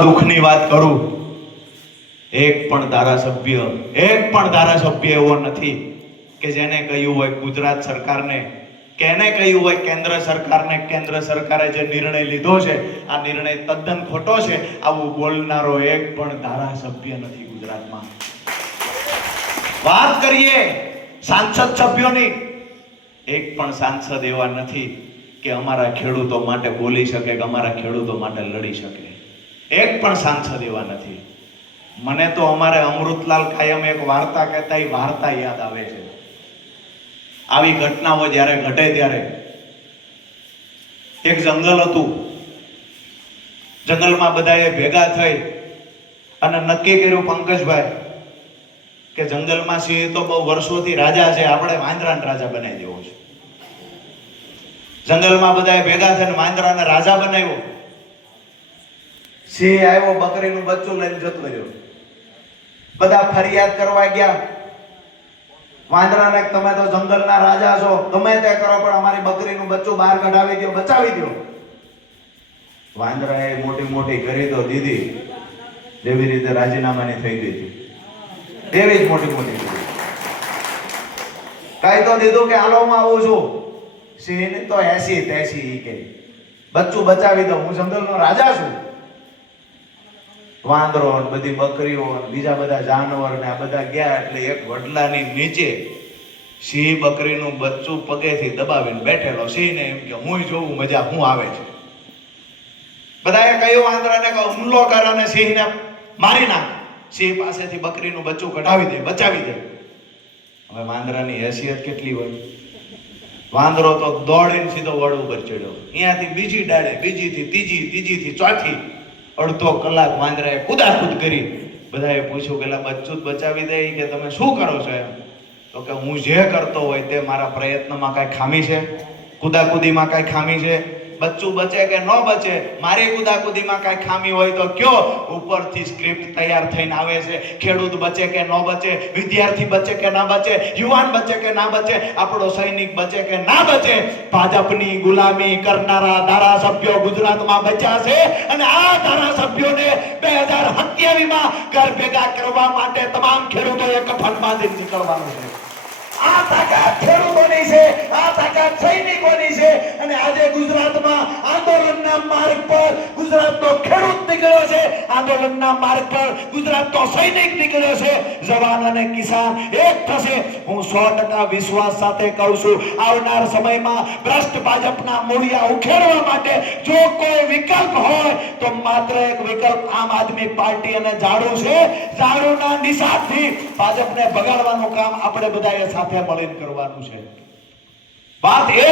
દુઃખની વાત કરું. એક પણ ધારાસભ્ય, એક પણ ધારાસભ્ય એવો નથી કે જેને કહ્યું હોય ગુજરાત સરકારને, કેને કહ્યું હોય કેન્દ્ર સરકારને, કેન્દ્ર સરકારે જે નિર્ણય લીધો છે, આ નિર્ણય તદ્દન ખોટો છે, આવું બોલનારો એક પણ ધારાસભ્ય નથી ગુજરાતમાં. વાત કરીએ સાંસદ સભ્યોની. એક પણ સાંસદ એવા નથી કે અમારા ખેડૂતો માટે બોલી શકે કે અમારા ખેડૂતો માટે લડી શકે. એક પણ સાંસદ એવા નથી. મને તો અમારે અમૃતલાલ કાયમ એક વાર્તા કહેતા એ વાર્તા યાદ આવે છે. આવી ઘટનાઓ જ્યારે ઘટે ત્યારે એક જંગલ હતું. જંગલમાં બધાએ ભેગા થઈ અને નક્કી કર્યું પંકજભાઈ કે જંગલમાં સિંહ તો બહુ વર્ષોથી રાજા છે, આપણે વાંદરાને રાજા બનાવી દેવો છે. જંગલમાં બધાએ ભેગા થઈને વાંદરાને રાજા બનાવ્યો. સિંહ આવ્યો બકરીનું બચ્ચું લઈને જતો રહ્યો. બધા ફરિયાદ કરવા ગયા. વાંદરાને તમે તો જંગલના રાજા છો, ગમે તે કરો, પણ અમારી બકરીનું બચ્ચું બહાર કઢાવી દો બચાવી દો વાંદરાએ મોટી મોટી કરી તો દીધી. જેવી રીતે રાજીનામાની થઈ ગઈ હતી. એવી જ મોટી મોટી કઈ તો દીધું કે, હાલો, હું આવું છું. સિંહ તો એસી તેસી કે, બચ્ચું બચાવી દો, હું જંગલનો રાજા છું. વાંદરો બધી બકરીઓ બીજા બધા જાનવર ને આ બધા ગયા એટલે એક વડલાની નીચે સિંહ બકરીનું બચ્ચું પગેથી દબાવીને બેઠેલો. સિંહને એમ કે હું જોઉં મજા, હું આવે છે. બધાએ કહ્યું વાંદરાને કે, હુમલો કર અને સિંહને મારી નાખ. સિંહ પાસેથી બકરીનું બચ્ચું કઢાવી દે, બચાવી દે. હવે વાંદરાની હેસિયત કેટલી હોય? વાંદરો તો દોડીને સીધો વડ ઉપર ચડ્યો. અહીંયાથી બીજી ડાળે, બીજીથી ત્રીજી, ત્રીજીથી ચોથી. અડધો કલાક વાંદરાએ કુદાકુદ કરી બધાએ પૂછ્યું કે બચ્ચું બચાવી દે કે તમે શું કરો છો એમ? તો કે હું જે કરતો હોય તે મારા પ્રયત્નમાં કાંઈ ખામી છે? કુદાકુદીમાં કાંઈ ખામી છે? બચ્ચું બચે કે ન બચે? મારી કુદાકુદીમાં કાંઈ ખામી હોય તો કયો? ઉપરથી સ્ક્રિપ્ટ તૈયાર થઈને આવે છે. ખેડૂત બચે કે ન બચે? વિદ્યાર્થી બચે કે ના બચે? યુવાન બચે કે ના બચે? આપણો સૈનિક બચે કે ના બચે? ભાજપની ગુલામી કરનારા ધારાસભ્યો ગુજરાતમાં બચ્યા છે અને આ ધારાસભ્યોને બે હજાર સત્યાવીસમાં ઘર ભેગા કરવા માટે તમામ ખેડૂતોએ બાંધીને નીકળવાનું છે. તાકાત ખેડૂતોની છે, આ તાકાત સૈનિકોની છે અને આજે ગુજરાતમાં આંદોલનના માર્ગ પર ગુજરાતનો ખેડૂત નીકળ્યો છે. આંદોલનના માર્ગ પર ગુજરાતનો સૈનિક નીકળ્યો છે. જવાન અને કિસાન એક થશે. હું સો ટકા વિશ્વાસ સાથે કહું છું, આવનાર સમયમાં ભ્રષ્ટ ભાજપના મૂળિયા ઉખેડવા માટે જો કોઈ વિકલ્પ હોય તો માત્ર એક વિકલ્પ આમ આદમી પાર્ટી અને ઝાડુ છે. ઝાડુના નિશાનથી ભાજપને બગાડવાનું કામ આપણે બધાએ સાથે મળીને કરવાનું છે. વાત એ